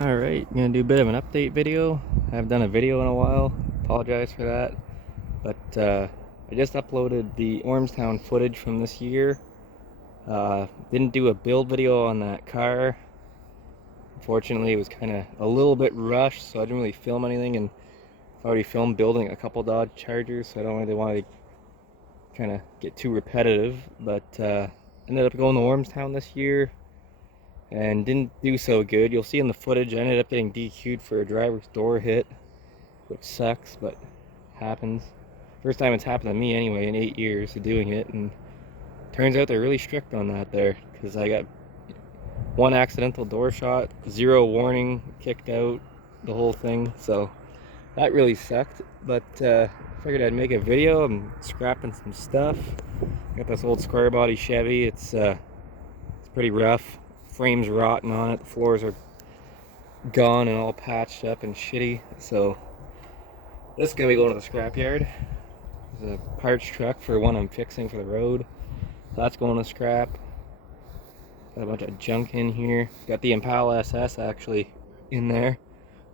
Alright, I'm gonna do a bit of an update video. I haven't done a video in a while, apologize for that. But I just uploaded the Ormstown footage from this year. Didn't do a build video on that car. Unfortunately, it was kind of a little bit rushed, so I didn't really film anything, and I've already filmed building a couple Dodge Chargers, so I don't really want to kind of get too repetitive. But ended up going to Ormstown this year and didn't do so good. You'll see in the footage I ended up getting DQ'd for a driver's door hit, which sucks, but happens. First time it's happened to me anyway in 8 years of doing it, and turns out they're really strict on that there, because I got one accidental door shot, 0 warning, kicked out, the whole thing, so that really sucked. But figured I'd make a video. I'm scrapping some stuff. Got this old square body Chevy. It's pretty rough. Frame's rotten on it. The floors are gone and all patched up and shitty. So this is gonna be going to the scrapyard. There's a parts truck for one I'm fixing for the road. That's going to scrap. Got a bunch of junk in here. Got the Impala SS actually in there.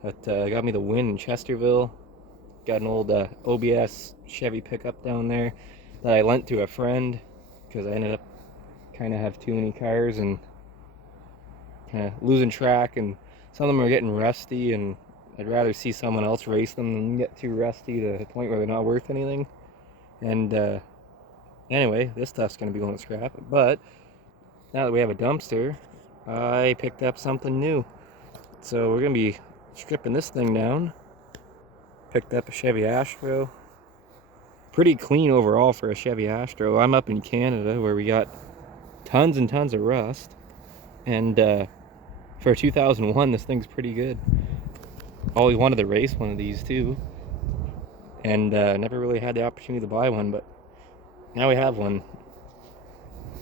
That got me the win in Chesterville. Got an old OBS Chevy pickup down there that I lent to a friend because I ended up kind of have too many cars and kind of losing track, and some of them are getting rusty, and I'd rather see someone else race them than get too rusty to the point where they're not worth anything. And anyway, this stuff's going to be going to scrap. But now that we have a dumpster, I picked up something new. So we're going to be stripping this thing down. Picked up a Chevy Astro. Pretty clean overall for a Chevy Astro. I'm up in Canada where we got tons and tons of rust. And for 2001, this thing's pretty good. Always wanted to race one of these too. And never really had the opportunity to buy one, but now we have one.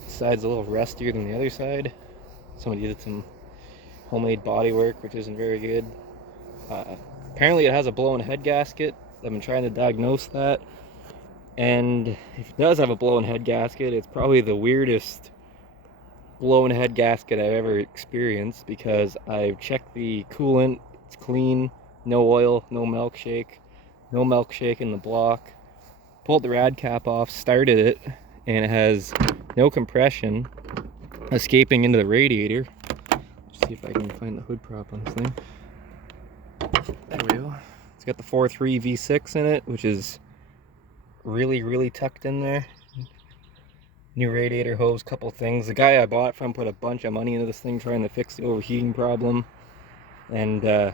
This side's a little rustier than the other side. Somebody did some homemade body work, which isn't very good. Apparently it has a blown head gasket. I've been trying to diagnose that. And if it does have a blown head gasket, it's probably the weirdest blown head gasket I've ever experienced, because I've checked the coolant, it's clean, no oil, no milkshake in the block. Pulled the rad cap off, started it, and it has no compression escaping into the radiator. Let's see if I can find the hood prop on this thing. There we go. It's got the 4.3 V6 in it, which is really tucked in there. New radiator hose, couple things. The guy I bought from put a bunch of money into this thing trying to fix the overheating problem, and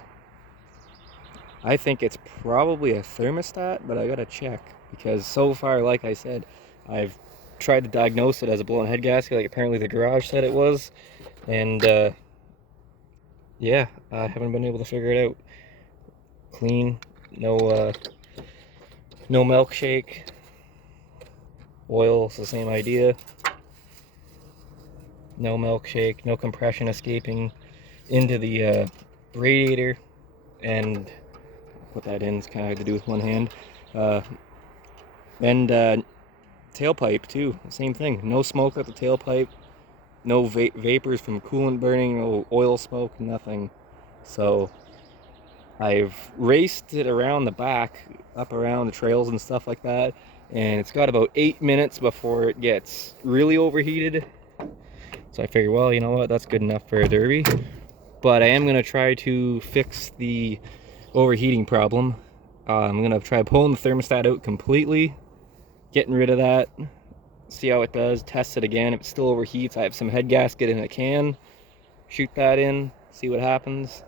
I think it's probably a thermostat, but I gotta check, because so far, like I said, I've tried to diagnose it as a blown head gasket, like apparently the garage said it was, and yeah, I haven't been able to figure it out. Clean, no milkshake. Oil, it's the same idea. No milkshake, no compression escaping into the radiator, and put that in, it's kind of hard to do with one hand. And tailpipe too, same thing. No smoke at the tailpipe, no vapors from coolant burning, no oil smoke, nothing. So I've raced it around the back, up around the trails and stuff like that, and it's got about 8 minutes before it gets really overheated. So I figured, well, you know what, that's good enough for a derby. But I am going to try to fix the overheating problem. I'm going to try pulling the thermostat out completely, getting rid of that, see how it does, test it again. If it still overheats, I have some head gasket in a can, shoot that in, see what happens.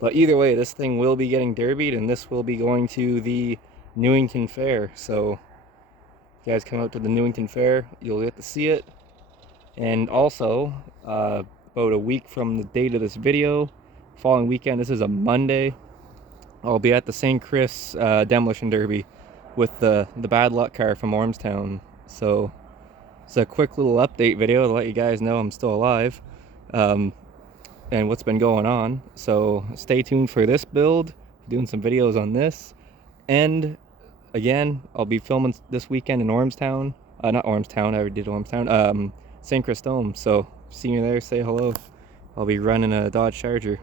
But either way, this thing will be getting derbied, and this will be going to the Newington Fair. So if you guys come out to the Newington Fair, you'll get to see it. And also, about a week from the date of this video, following weekend, this is a Monday, I'll be at the St. Chris Demolition Derby with the bad luck car from Ormstown. So it's a quick little update video to let you guys know I'm still alive, and what's been going on. So stay tuned for this build, doing some videos on this. And again, I'll be filming this weekend in Ormstown. Not Ormstown, I already did Ormstown. St. Christome. So see you there, say hello. I'll be running a Dodge Charger.